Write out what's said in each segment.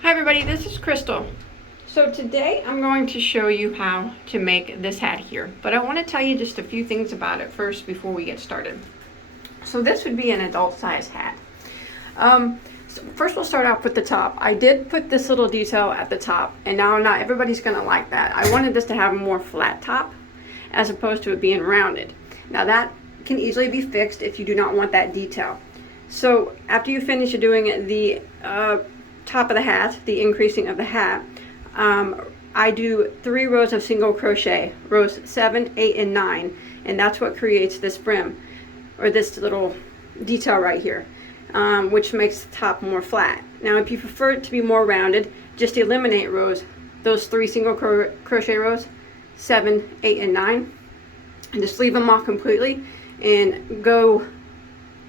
Hi everybody, this is Crystal. So today I'm going to show you how to make this hat here, but I want to tell you just a few things about it first before we get started. So this would be an adult size hat. So first we'll start off with the top. I did put this little detail at the top, and now not everybody's going to like that. I wanted this to have a more flat top as opposed to it being rounded. Now that can easily be fixed if you do not want that detail. So after you finish doing the top of the hat, the increasing of the hat, I do 3 rows of single crochet, rows 7, 8, and 9, and that's what creates this brim, or this little detail right here, which makes the top more flat. Now if you prefer it to be more rounded, just eliminate rows, those 3 single crochet rows, 7, 8, and 9, and just leave them off completely, and go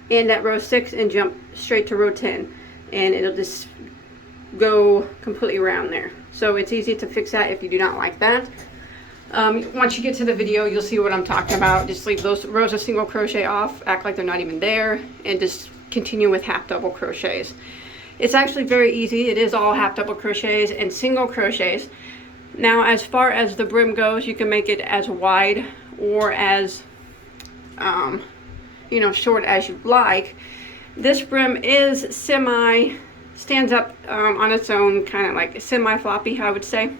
in at row 6 and jump straight to row 10, and it'll just go completely around there. So it's easy to fix that if you do not like that. Once you get to the video, you'll see what I'm talking about. Just leave those rows of single crochet off, act like they're not even there, and just continue with half double crochets. It's actually very easy. It is all half double crochets and single crochets. Now as far as the brim goes, you can make it as wide or as short as you like. This brim is stands up on its own, kind of like semi-floppy, I would say.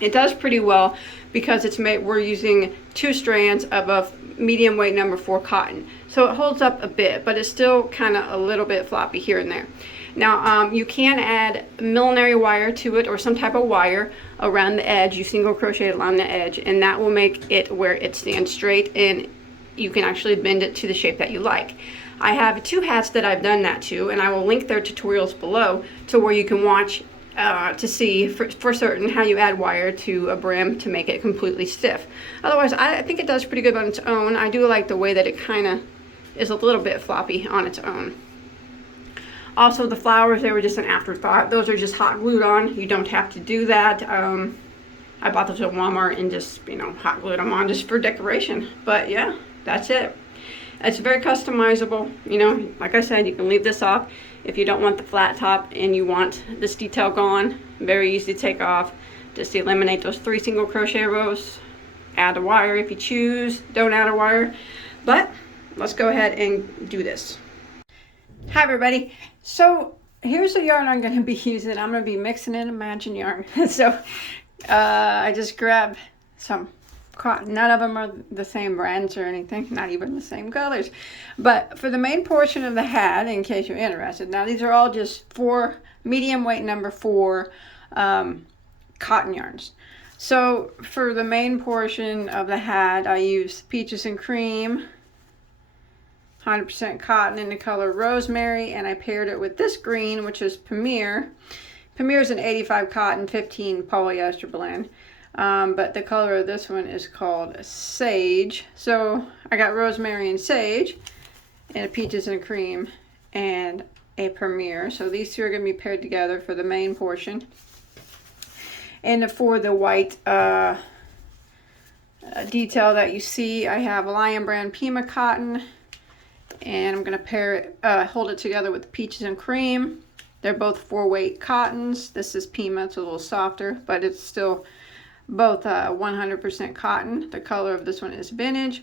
It does pretty well because we're using 2 strands of a medium weight number 4 cotton. So it holds up a bit, but it's still kind of a little bit floppy here and there. Now you can add millinery wire to it, or some type of wire around the edge. You single crochet along the edge, and that will make it where it stands straight, and you can actually bend it to the shape that you like. I have 2 hats that I've done that to, and I will link their tutorials below to where you can watch to see for certain how you add wire to a brim to make it completely stiff. Otherwise, I think it does pretty good on its own. I do like the way that it kind of is a little bit floppy on its own. Also, the flowers, they were just an afterthought. Those are just hot glued on. You don't have to do that. I bought those at Walmart and just, hot glued them on just for decoration. But yeah, that's it. It's very customizable. Like I said, you can leave this off if you don't want the flat top and you want this detail gone. Very easy to take off. Just eliminate those 3 single crochet rows. Add a wire if you choose. Don't add a wire. But let's go ahead and do this. Hi everybody. So here's the yarn I'm going to be using. I'm going to be mixing in Imagine yarn. So I just grabbed some cotton. None of them are the same brands or anything, not even the same colors. But for the main portion of the hat, in case you're interested, now these are all just 4 medium weight number 4 cotton yarns. So for the main portion of the hat, I use Peaches and Cream, 100% cotton in the color Rosemary, and I paired it with this green, which is Premier. Premier is an 85 cotton, 15 polyester blend. But the color of this one is called Sage. So I got Rosemary and Sage, and a Peaches and Cream, and a Premier. So these 2 are going to be paired together for the main portion. And for the white detail that you see, I have Lion Brand Pima cotton, and I'm going to pair it, hold it together with Peaches and Cream. They're both 4 weight cottons. This is Pima, it's a little softer, but it's still both 100% cotton. The color of this one is Vintage,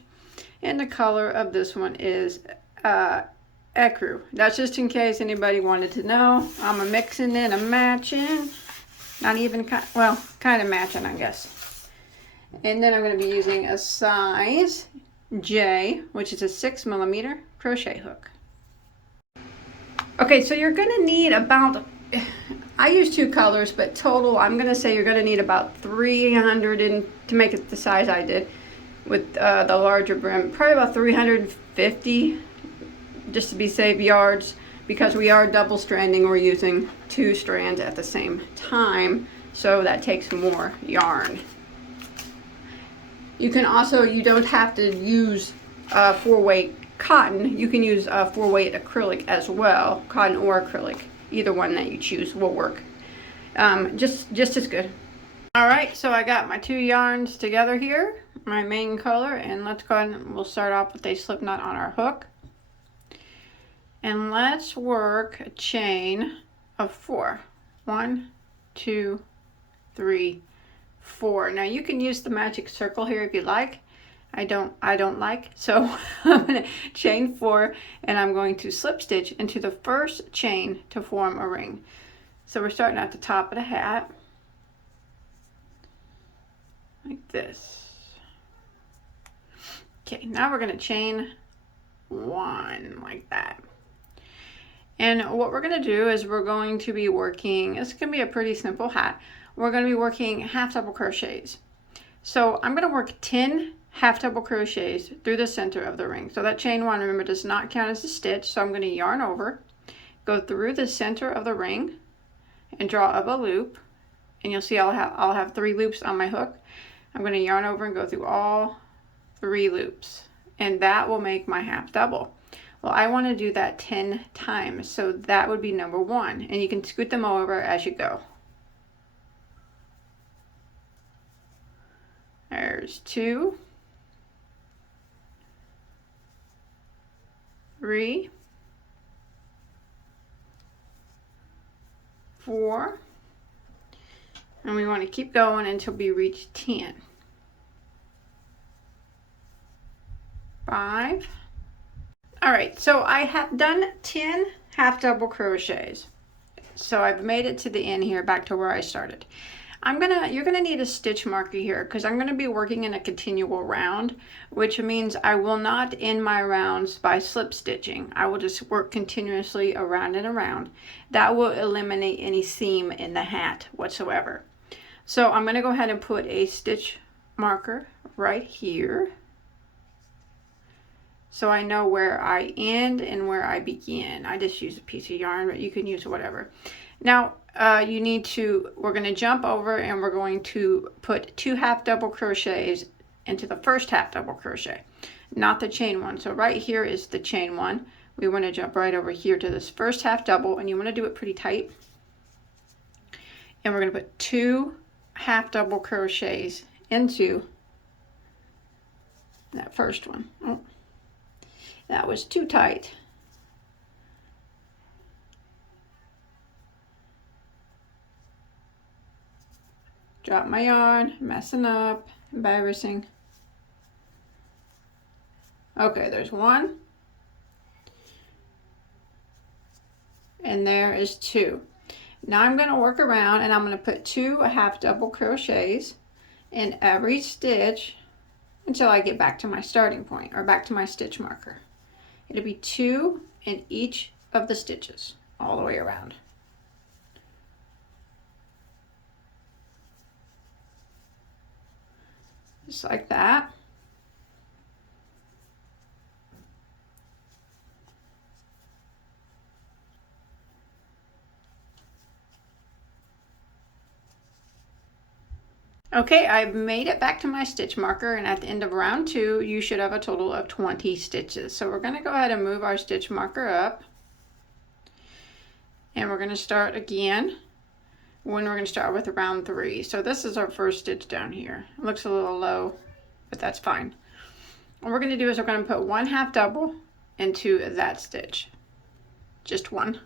and the color of this one is Ecru. That's just in case anybody wanted to know. I'm a mixing and a matching. Not even, kind of matching, I guess. And then I'm going to be using a size J, which is a 6mm crochet hook. Okay, so you're going to need about, I use 2 colors, but total, I'm going to say you're going to need about 300 to make it the size I did with the larger brim. Probably about 350, just to be safe, yards, because we are double stranding. We're using 2 strands at the same time, so that takes more yarn. You can also, you don't have to use 4 weight cotton. You can use 4 weight acrylic as well, cotton or acrylic. Either one that you choose will work. Just as good. Alright, so I got my 2 yarns together here, my main color, and let's go ahead and we'll start off with a slip knot on our hook. And let's work a chain of 4. 1, 2, 3, 4. Now you can use the magic circle here if you like. I don't like, so I'm going to chain 4 and I'm going to slip stitch into the first chain to form a ring. So we're starting at the top of the hat like this. Okay, now we're going to chain 1 like that. And what we're going to do is we're going to be working, it's going to be a pretty simple hat. We're going to be working half double crochets. So I'm going to work 10 half double crochets through the center of the ring. So that chain 1, remember, does not count as a stitch. So I'm going to yarn over, go through the center of the ring and draw up a loop. And you'll see I'll have 3 loops on my hook. I'm going to yarn over and go through all 3 loops. And that will make my half double. Well, I want to do that 10 times, so that would be number 1. And you can scoot them over as you go. There's 2, 3, 4, and we want to keep going until we reach 10. 5. All right, so I have done 10 half double crochets. So I've made it to the end here, back to where I started. You're gonna need a stitch marker here because I'm gonna be working in a continual round, which means I will not end my rounds by slip stitching. I will just work continuously around and around. That will eliminate any seam in the hat whatsoever. So I'm gonna go ahead and put a stitch marker right here, so I know where I end and where I begin. I just use a piece of yarn, but you can use whatever. Now, we're going to jump over and we're going to put 2 half double crochets into the first half double crochet, not the chain 1. So right here is the chain 1. We want to jump right over here to this first half double, and you want to do it pretty tight. And we're going to put 2 half double crochets into that first one. Oh. That was too tight. Drop my yarn, messing up, embarrassing. Okay, there's 1. And there is 2. Now I'm going to work around and I'm going to put 2 half double crochets in every stitch until I get back to my starting point or back to my stitch marker. It'll be 2 in each of the stitches all the way around. Just like that. Okay, I've made it back to my stitch marker, and at the end of round 2, you should have a total of 20 stitches. So we're going to go ahead and move our stitch marker up. And we're going to start again when we're going to start with round 3. So this is our first stitch down here. It looks a little low, but that's fine. What we're going to do is we're going to put 1 half double into that stitch. Just 1.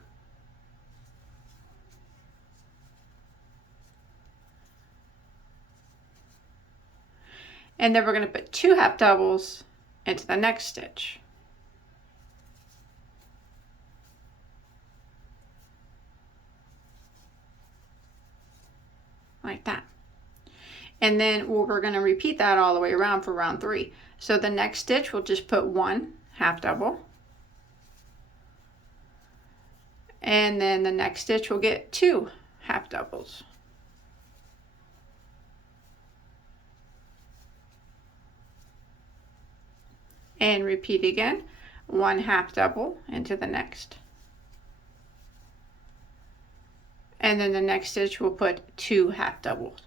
And then we're going to put 2 half doubles into the next stitch. Like that. And then we're going to repeat that all the way around for round 3. So the next stitch, we'll just put 1 half double. And then the next stitch, we'll get 2 half doubles. And repeat again, 1 half double into the next. And then the next stitch we'll put 2 half doubles.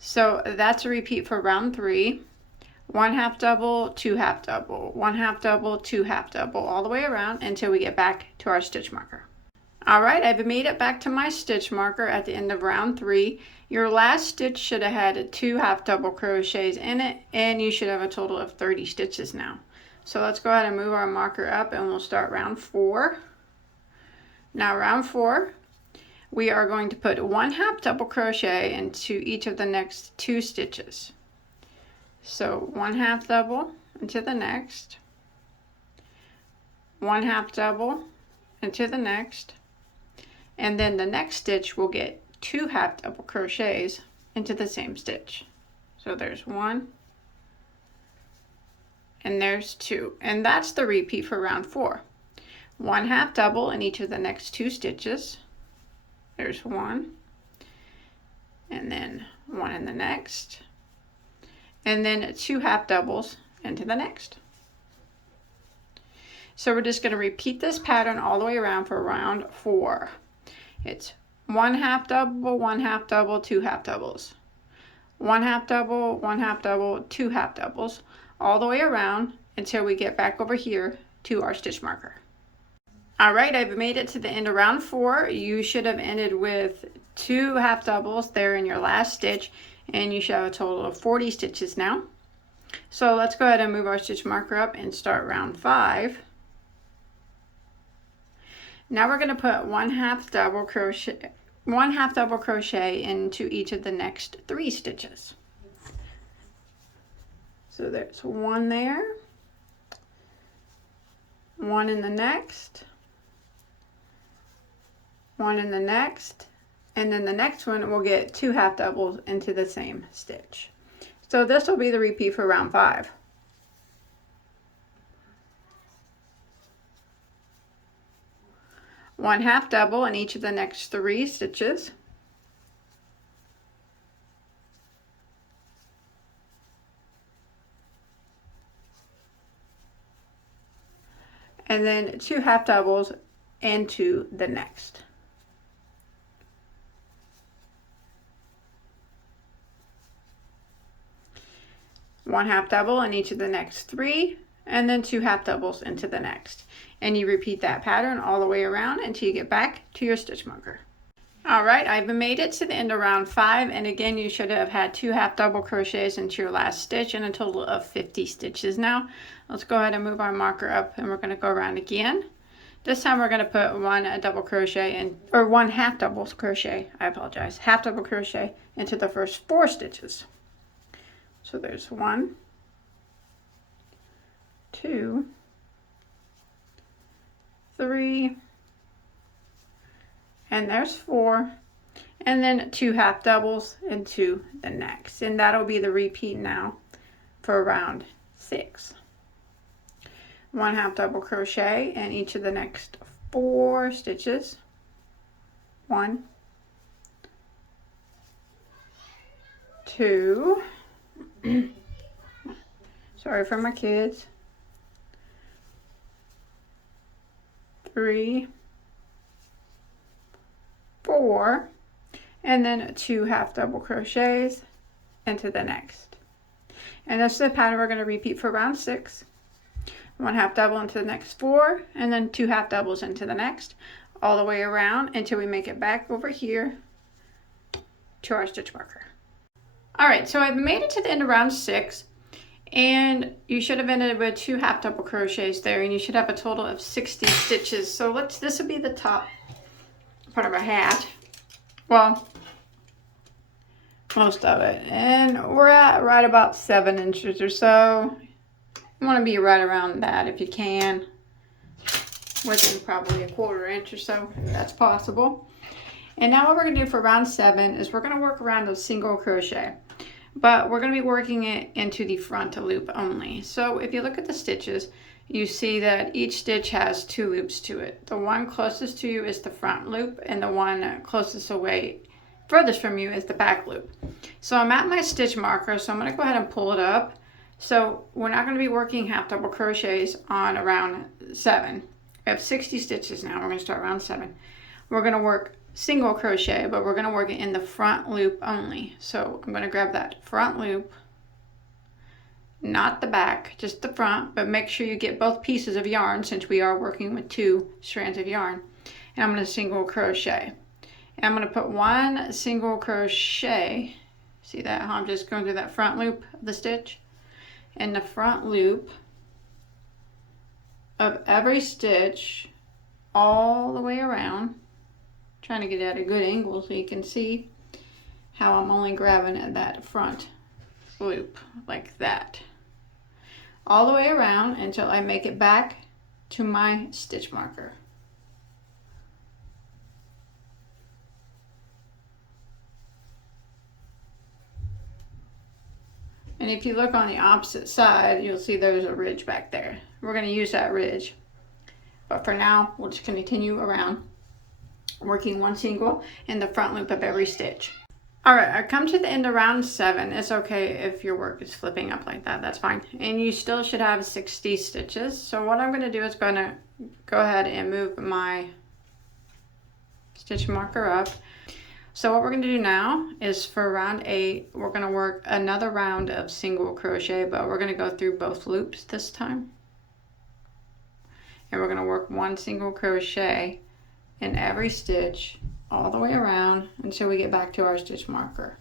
So that's a repeat for round 3. 1 half double, 2 half double, 1 half double, 2 half double, all the way around until we get back to our stitch marker. All right, I've made it back to my stitch marker at the end of round 3. Your last stitch should have had 2 half double crochets in it, and you should have a total of 30 stitches now. So let's go ahead and move our marker up and we'll start round 4. Now round 4, we are going to put 1/2 double crochet into each of the next 2 stitches. So 1/2 double into the next, 1/2 double into the next, and then the next stitch will get 2 half double crochets into the same stitch. So there's 1 and there's 2, and that's the repeat for round 4. 1/2 double in each of the next 2 stitches. There's 1 and then 1 in the next, and then 2 half doubles into the next. So we're just going to repeat this pattern all the way around for round 4. It's 1/2 double, 1/2 double, 2 half doubles, 1/2 double, 1/2 double, 2 half doubles, all the way around until we get back over here to our stitch marker. All right, I've made it to the end of round 4. You should have ended with 2 half doubles there in your last stitch, and you should have a total of 40 stitches now. So let's go ahead and move our stitch marker up and start round 5. Now we're going to put 1/2 double crochet, 1/2 double crochet into each of the next 3 stitches. So there's 1 there, 1 in the next, 1 in the next, and then the next one we'll get 2 half doubles into the same stitch. So this will be the repeat for round 5. One half double in each of the next 3 stitches. And then 2 half doubles into the next. One half double in each of the next 3, and then 2 half doubles into the next. And you repeat that pattern all the way around until you get back to your stitch marker. All right, I've made it to the end of round 5, and again you should have had 2 half double crochets into your last stitch and a total of 50 stitches now. Let's go ahead and move our marker up, and we're going to go around again. This time we're going to put 1 double crochet in, or 1 half double crochet, I apologize, half double crochet into the first 4 stitches. So there's 1, 2, 3, and there's 4, and then 2 half doubles into the next, and that'll be the repeat now for round 6. 1 half double crochet in each of the next 4 stitches. 1, 2, sorry for my kids, 3, 4, and then 2 half double crochets into the next. And this is the pattern we're going to repeat for round 6. 1 half double into the next 4, and then 2 half doubles into the next, all the way around until we make it back over here to our stitch marker. All right, so I've made it to the end of round 6, and you should have ended with 2 half double crochets there, and you should have a total of 60 stitches. So this will be the top part of our hat. Well, most of it, and we're at right about 7 inches or so. You want to be right around that if you can, within probably a 1/4 inch or so, if that's possible. And now what we're going to do for round 7 is we're going to work around a single crochet, but we're going to be working it into the front loop only. So if you look at the stitches, you see that each stitch has 2 loops to it. The one closest to you is the front loop, and the one closest away, furthest from you, is the back loop. So I'm at my stitch marker, so I'm going to go ahead and pull it up. So we're not going to be working half double crochets on round 7. We have 60 stitches now. We're going to start round 7. We're going to work single crochet, but we're going to work it in the front loop only. So I'm going to grab that front loop, not the back, just the front, but make sure you get both pieces of yarn since we are working with 2 strands of yarn. And I'm going to single crochet. And I'm going to put 1 single crochet. See that? How I'm just going through that front loop of the stitch? In the front loop of every stitch all the way around, trying to get at a good angle so you can see how I'm only grabbing at that front loop like that all the way around until I make it back to my stitch marker. And if you look on the opposite side, you'll see there's a ridge back there. We're going to use that ridge. But for now, we'll just continue around, working one single in the front loop of every stitch. Alright, I come to the end of round 7. It's okay if your work is flipping up like that, that's fine. And you still should have 60 stitches. So what I'm going to do is going to go ahead and move my stitch marker up. So what we're going to do now is for round 8, we're going to work another round of single crochet, but we're going to go through both loops this time. And we're going to work one single crochet in every stitch all the way around until we get back to our stitch marker.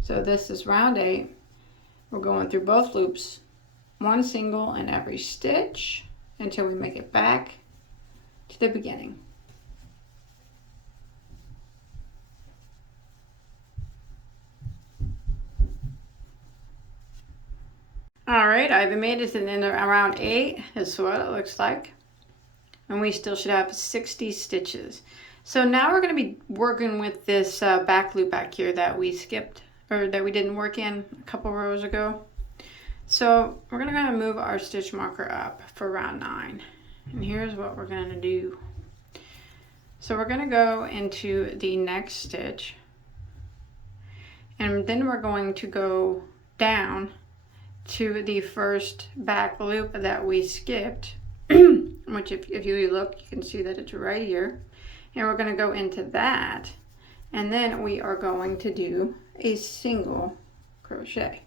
So this is round 8. We're going through both loops, one single in every stitch until we make it back to the beginning. Alright, I've made it to the end of round 8. This is what it looks like. And we still should have 60 stitches. So now we're going to be working with this back loop back here that we skipped, or that we didn't work in a couple rows ago. So we're going to move our stitch marker up for round 9. And here's what we're going to do. So we're going to go into the next stitch. And then we're going to go down to the first back loop that we skipped, which if you look, you can see that it's right here. And we're going to go into that, and then we are going to do a single crochet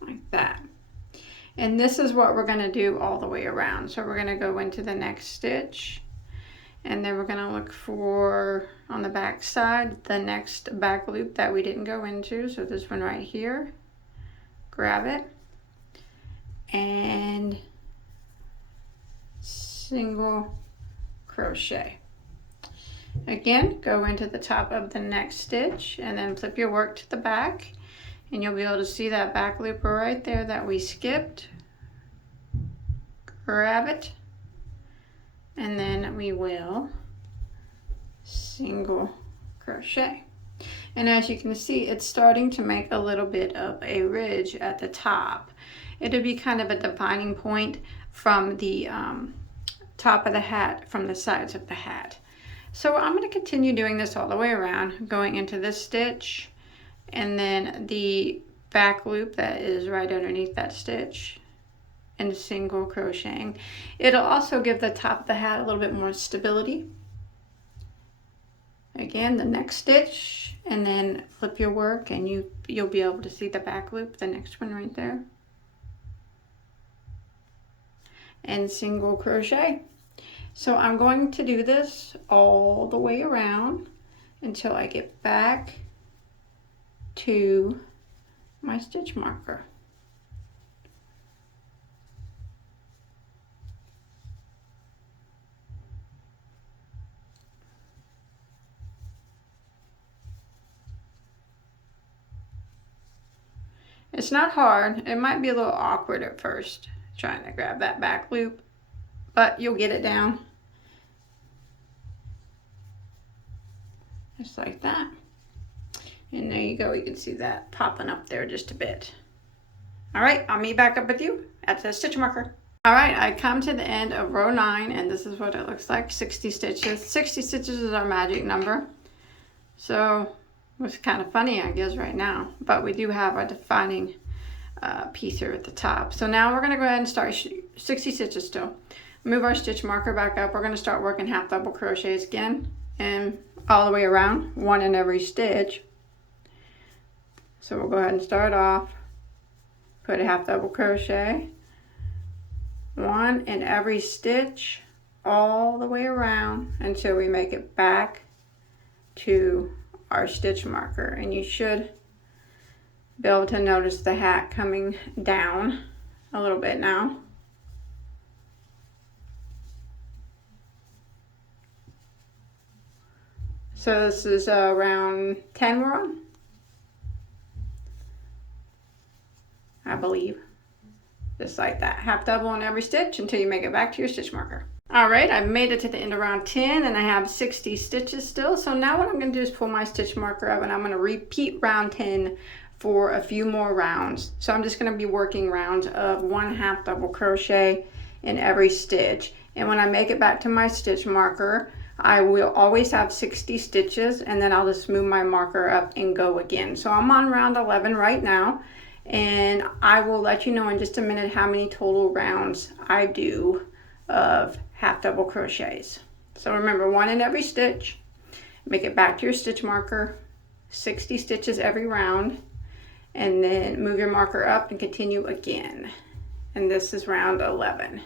like that. And this is what we're going to do all the way around. So we're going to go into the next stitch, and then we're going to look for, on the back side, the next back loop that we didn't go into. So this one right here. Grab it and single crochet. Again, go into the top of the next stitch and then flip your work to the back, and you'll be able to see that back loop right there that we skipped. Grab it, and then we will single crochet. And as you can see, it's starting to make a little bit of a ridge at the top. It'll be kind of a defining point from the top of the hat, from the sides of the hat. So I'm going to continue doing this all the way around, going into this stitch, and then the back loop that is right underneath that stitch, and single crocheting. It'll also give the top of the hat a little bit more stability. Again, the next stitch, and then flip your work, and you'll be able to see the back loop, the next one right there, and single crochet. So I'm going to do this all the way around until I get back to my stitch marker. It's not hard. It might be a little awkward at first trying to grab that back loop, but you'll get it down. Just like that. And there you go. You can see that popping up there just a bit. All right, I'll meet back up with you at the stitch marker. All right, I come to the end of row 9, and this is what it looks like, 60 stitches. 60 stitches is our magic number. So it's kind of funny, I guess, right now, but we do have a defining piece here at the top. So now we're going to go ahead and start 60 stitches still. Move our stitch marker back up. We're going to start working half double crochets again, and all the way around, one in every stitch. So we'll go ahead and start off, put a half double crochet, one in every stitch all the way around until we make it back to our stitch marker. And you should be able to notice the hat coming down a little bit now. So this is round 10 we're on, I believe. Just like that, half double on every stitch until you make it back to your stitch marker. All right, I've made it to the end of round 10 and I have 60 stitches still. So now what I'm going to do is pull my stitch marker up and I'm going to repeat round 10 for a few more rounds. So I'm just going to be working rounds of 1 half double crochet in every stitch. And when I make it back to my stitch marker, I will always have 60 stitches, and then I'll just move my marker up and go again. So I'm on round 11 right now, and I will let you know in just a minute how many total rounds I do of half double crochets. So remember, 1 in every stitch, make it back to your stitch marker, 60 stitches every round, and then move your marker up and continue again. And this is round 11.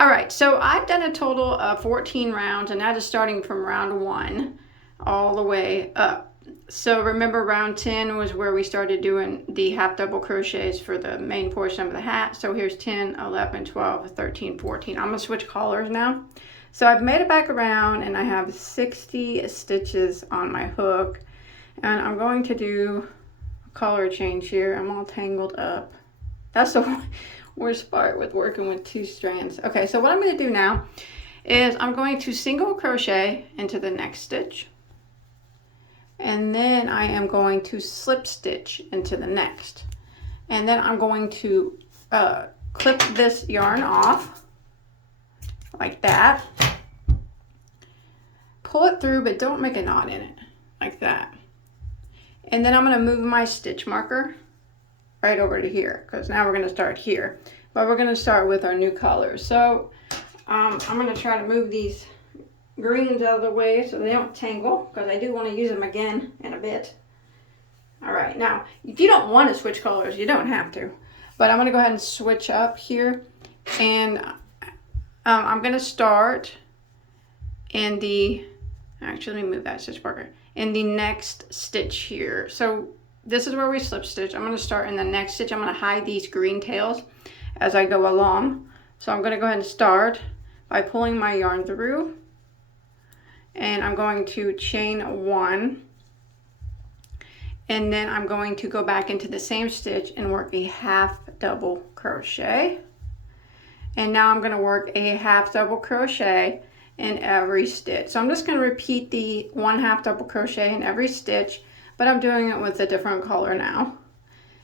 All right, so I've done a total of 14 rounds, and that is starting from round 1 all the way up. So remember, round 10 was where we started doing the half double crochets for the main portion of the hat. So here's 10, 11, 12, 13, 14. I'm gonna switch colors now. So I've made it back around and I have 60 stitches on my hook, and I'm going to do a color change here. I'm all tangled up. That's the worst part with working with 2 strands. Okay, so what I'm going to do now is I'm going to single crochet into the next stitch, and then I am going to slip stitch into the next, and then I'm going to clip this yarn off like that, pull it through, but don't make a knot in it, like that. And then I'm going to move my stitch marker right over to here, because now we're going to start here, but we're going to start with our new colors. So I'm going to try to move these greens out of the way so they don't tangle, because I do want to use them again in a bit. All right, now if you don't want to switch colors, you don't have to, but I'm going to go ahead and switch up here, and I'm going to start in the, actually let me move that stitch marker, in the next stitch here. So this is where we slip stitch. I'm going to start in the next stitch. I'm going to hide these green tails as I go along. So I'm going to go ahead and start by pulling my yarn through, and I'm going to chain 1, and then I'm going to go back into the same stitch and work a half double crochet. And now I'm going to work a half double crochet in every stitch. So I'm just going to repeat the 1 half double crochet in every stitch, but I'm doing it with a different color now.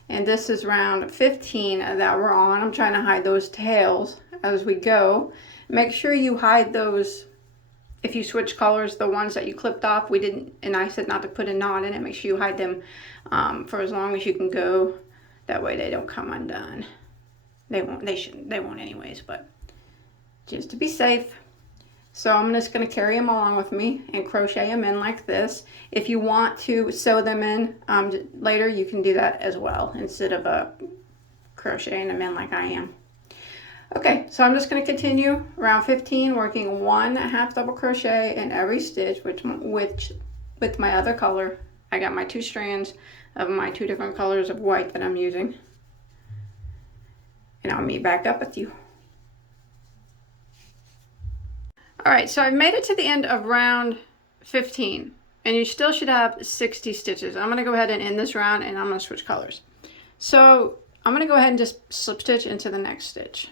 And this is round 15 that we're on. I'm trying to hide those tails as we go. Make sure you hide those, if you switch colors, the ones that you clipped off, we didn't, and I said not to put a knot in it. Make sure you hide them for as long as you can go. That way they don't come undone. They won't anyways, but just to be safe. So I'm just going to carry them along with me and crochet them in like this. If you want to sew them in later, you can do that as well, instead of crocheting them in like I am. Okay, so I'm just going to continue round 15, working 1 half double crochet in every stitch, which with my other color. I got my 2 strands of my 2 different colors of white that I'm using. And I'll meet back up with you. All right, so I've made it to the end of round 15, and you still should have 60 stitches. I'm going to go ahead and end this round, and I'm going to switch colors. So I'm going to go ahead and just slip stitch into the next stitch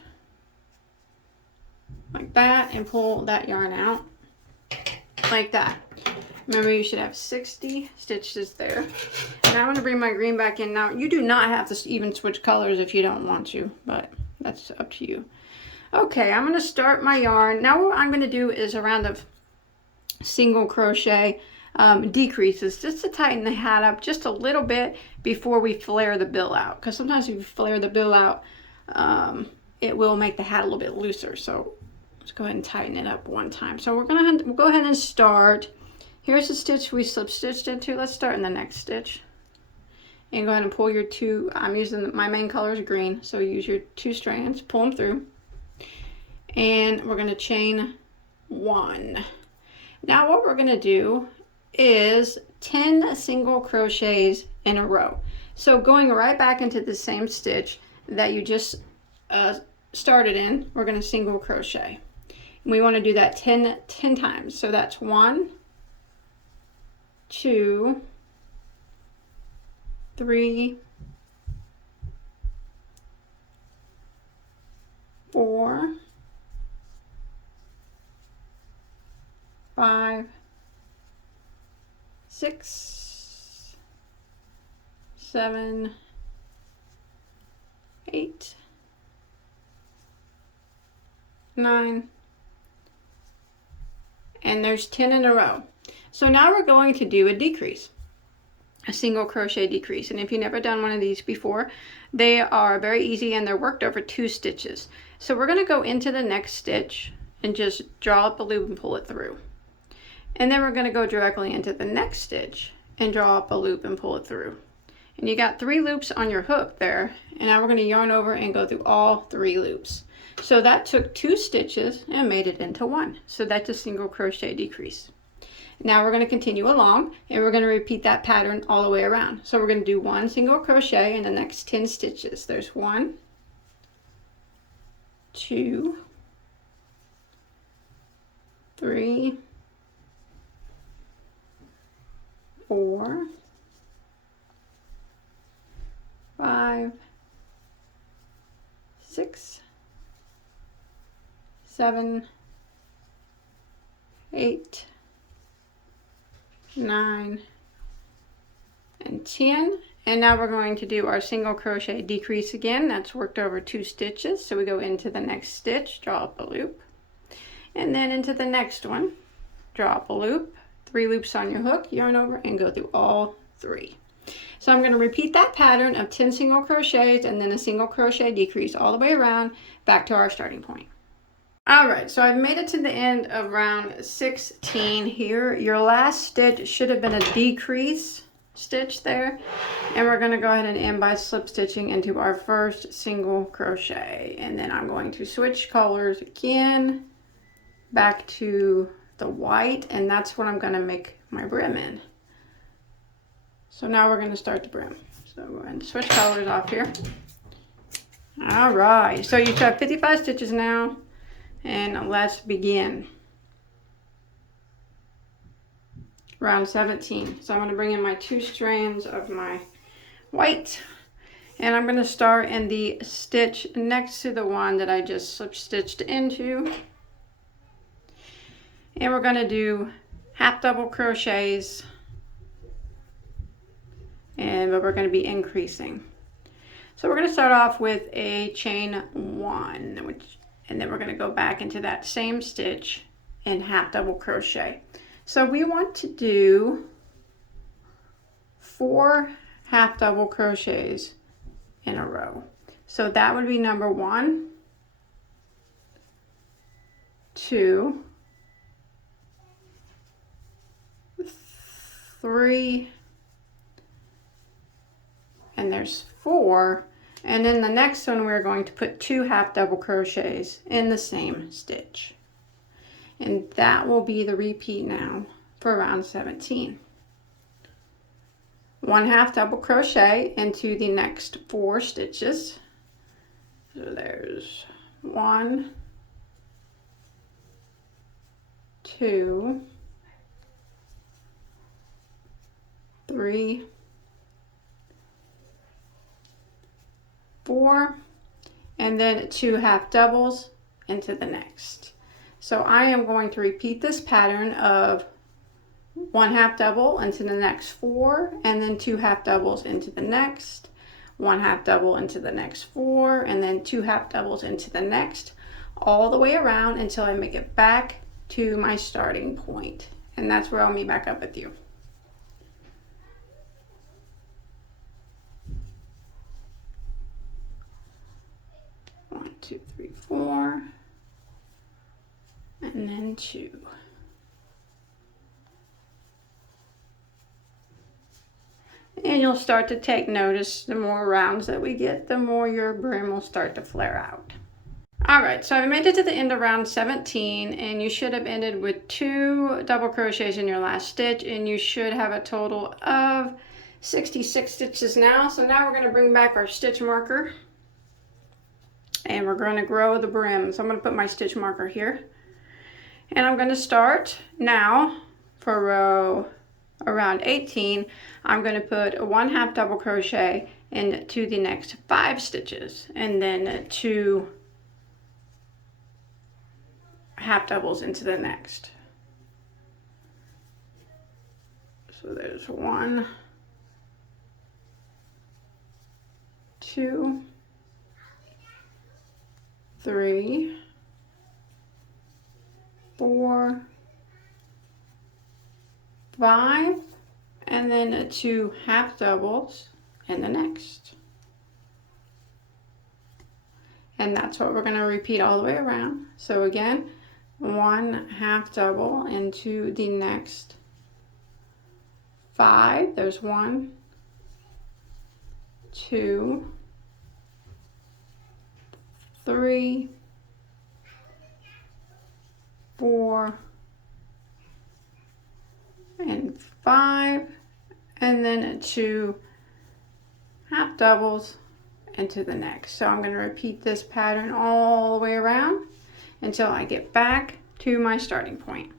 like that, and pull that yarn out like that. Remember, you should have 60 stitches there. Now I'm going to bring my green back in. Now you do not have to even switch colors if you don't want to, but that's up to you. Okay, I'm going to start my yarn. Now what I'm going to do is a round of single crochet decreases, just to tighten the hat up just a little bit before we flare the bill out. Because sometimes if you flare the bill out, it will make the hat a little bit looser. So let's go ahead and tighten it up one time. So we'll go ahead and start. Here's the stitch we slip stitched into. Let's start in the next stitch. And go ahead and pull your 2, I'm using, my main color is green, so use your 2 strands, pull them through. And we're going to chain 1. Now what we're going to do is 10 single crochets in a row. So going right back into the same stitch that you just started in, we're going to single crochet. We want to do that 10 times. So that's 1, 2, 3, 4, 5, 6, 7, 8, 9, and there's 10 in a row. So now we're going to do a decrease, a single crochet decrease. And if you've never done one of these before, they are very easy and they're worked over 2 stitches. So we're going to go into the next stitch and just draw up a loop and pull it through. And then we're going to go directly into the next stitch and draw up a loop and pull it through. And you got 3 loops on your hook there, and now we're going to yarn over and go through all 3 loops. So that took 2 stitches and made it into 1. So that's a single crochet decrease. Now we're going to continue along and we're going to repeat that pattern all the way around. So we're going to do 1 single crochet in the next 10 stitches. There's 1, 2, 3, 4, 5, 6, 7, 8, 9, and 10. And now we're going to do our single crochet decrease again. That's worked over 2 stitches. So we go into the next stitch, draw up a loop, and then into the next one, draw up a loop, 3 loops on your hook, yarn over, and go through all 3. So I'm going to repeat that pattern of 10 single crochets and then a single crochet decrease all the way around back to our starting point. Alright, so I've made it to the end of round 16 here. Your last stitch should have been a decrease stitch there. And we're going to go ahead and end by slip stitching into our first single crochet. And then I'm going to switch colors again back to the white, and that's what I'm going to make my brim in. So now we're going to start the brim. So go ahead and switch colors off here. Alright, so you should have 55 stitches now. And let's begin. Round 17. So I'm going to bring in my 2 strands of my white. And I'm going to start in the stitch next to the one that I just slip stitched into. And we're going to do half double crochets. But we're going to be increasing. So we're going to start off with a chain 1, and then we're going to go back into that same stitch and half double crochet. So we want to do 4 half double crochets in a row. So that would be number 1, 2, 3, and there's 4. And then the next one we're going to put 2 half double crochets in the same stitch. And that will be the repeat now for round 17. 1 half double crochet into the next 4 stitches. So there's 1, 2, 3, 4, and then 2 half doubles into the next. So I am going to repeat this pattern of 1 half double into the next 4, and then 2 half doubles into the next, 1 half double into the next 4, and then 2 half doubles into the next, all the way around until I make it back to my starting point. And that's where I'll meet back up with you. One, 2, 3, 4, and then 2. And you'll start to take notice, the more rounds that we get, the more your brim will start to flare out. Alright, so I made it to the end of round 17, and you should have ended with 2 double crochets in your last stitch, and you should have a total of 66 stitches now. So now we're going to bring back our stitch marker. And we're going to grow the brim. So I'm going to put my stitch marker here. And I'm going to start now for row around 18. I'm going to put 1 half double crochet into the next 5 stitches, and then 2 half doubles into the next. So there's 1, 2, 3, 4, 5, and then 2 half doubles in the next. And that's what we're going to repeat all the way around. So again, 1 half double into the next 5. There's 1, 2, 3, 4, and 5, and then 2 half doubles into the next. So I'm going to repeat this pattern all the way around until I get back to my starting point.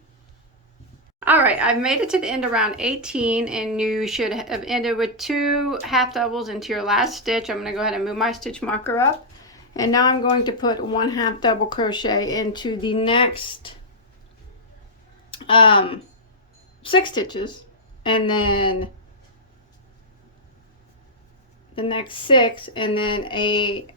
Alright, I've made it to the end around 18, and you should have ended with 2 half doubles into your last stitch. I'm going to go ahead and move my stitch marker up, and now I'm going to put 1 half double crochet into the next 6 stitches, and then the next 6, and then a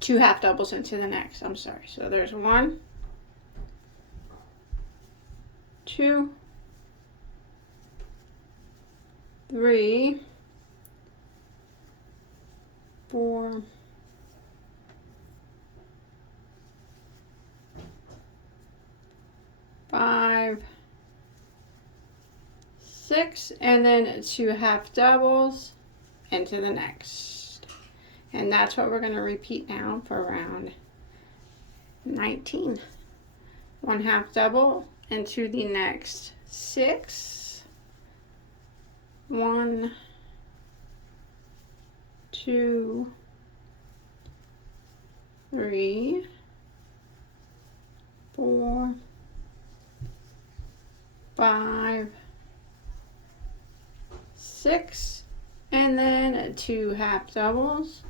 two half doubles into the next. I'm sorry. So there's 1, 2, 3, 4, 5, 6, and then 2 half doubles into the next. And that's what we're going to repeat now for round 19. 1 half double into the next 6. 1, 2, 3, 4, 5, 6, and then 2 half doubles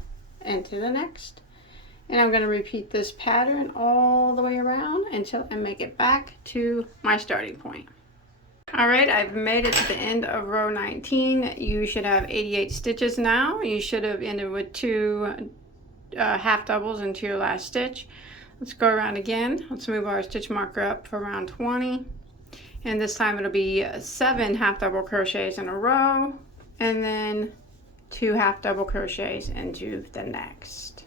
into the next. And I'm going to repeat this pattern all the way around until I make it back to my starting point. Alright, I've made it to the end of row 19. You should have 88 stitches now. You should have ended with 2 half doubles into your last stitch. Let's go around again. Let's move our stitch marker up for round 20. And this time it'll be 7 half double crochets in a row, and then 2 half double crochets into the next.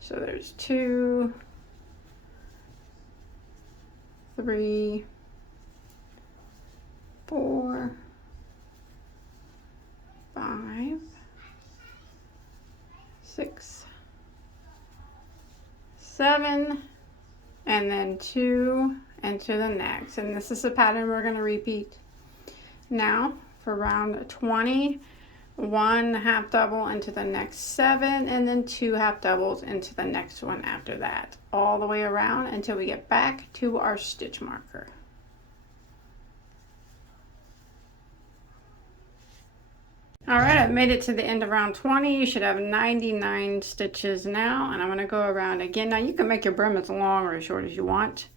So there's 2, 3, 4, 5, 6, 7, and then 2 into the next. And this is the pattern we're going to repeat now for round 20. 1 half double into the next 7, and then 2 half doubles into the next one after that, all the way around until we get back to our stitch marker. Alright, I've made it to the end of round 20. You should have 99 stitches now, and I'm going to go around again. Now you can make your brim as long or as short as you want.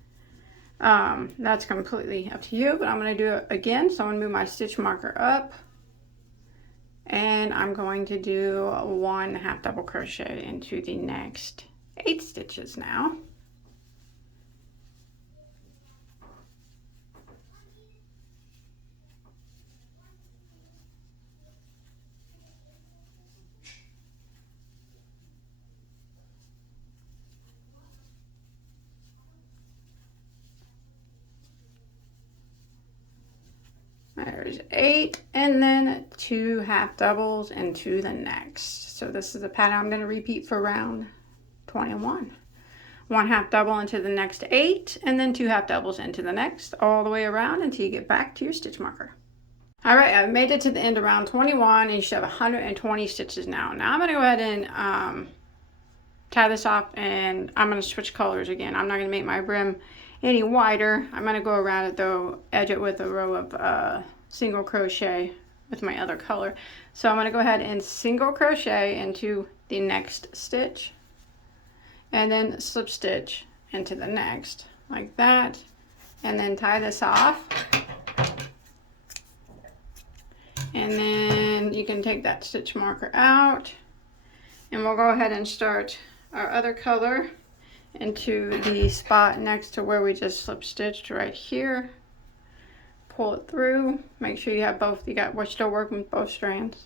That's completely up to you, but I'm going to do it again. So I'm going to move my stitch marker up, and I'm going to do 1 half double crochet into the next 8 stitches now. There's 8, and then 2 half doubles into the next. So this is the pattern I'm going to repeat for round 21. 1 half double into the next 8, and then 2 half doubles into the next, all the way around until you get back to your stitch marker. All right, I've made it to the end around 21, and you should have 120 stitches now. Now I'm going to go ahead and tie this off, and I'm going to switch colors again. I'm not going to make my brim any wider. I'm going to go around it though, edge it with a row of single crochet with my other color. So I'm going to go ahead and single crochet into the next stitch, and then slip stitch into the next, like that, and then tie this off. And then you can take that stitch marker out, and we'll go ahead and start our other color into the spot next to where we just slip stitched right here. Pull it through, make sure you have both, we're still working with both strands.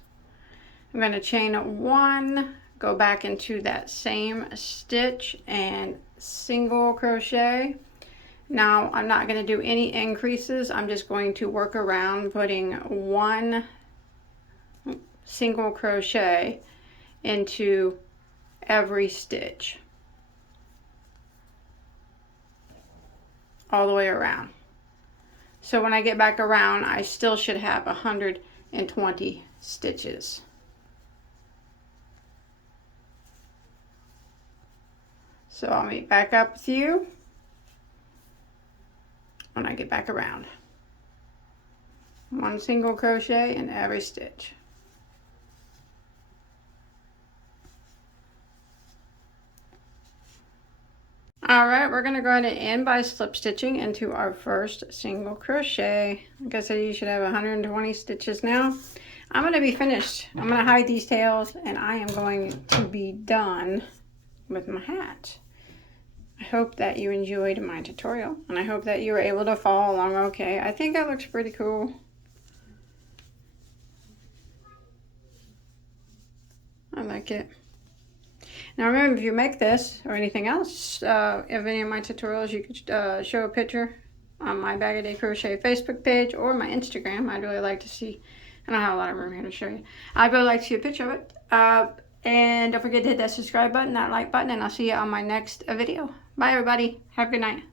I'm going to chain 1, go back into that same stitch and single crochet. Now I'm not going to do any increases, I'm just going to work around putting 1 single crochet into every stitch all the way around. So when I get back around, I still should have 120 stitches. So I'll meet back up with you when I get back around. 1 single crochet in every stitch. All right, we're going to go ahead and end by slip stitching into our first single crochet. Like I said, you should have 120 stitches now. I'm going to be finished. I'm going to hide these tails, and I am going to be done with my hat. I hope that you enjoyed my tutorial, and I hope that you were able to follow along okay. I think that looks pretty cool. I like it. Now remember, if you make this or anything else, of any of my tutorials, you could show a picture on my Bagoday Crochet Facebook page or my Instagram. I'd really like to see. I don't have a lot of room here to show you. I'd really like to see a picture of it. And don't forget to hit that subscribe button, that like button, and I'll see you on my next video. Bye, everybody. Have a good night.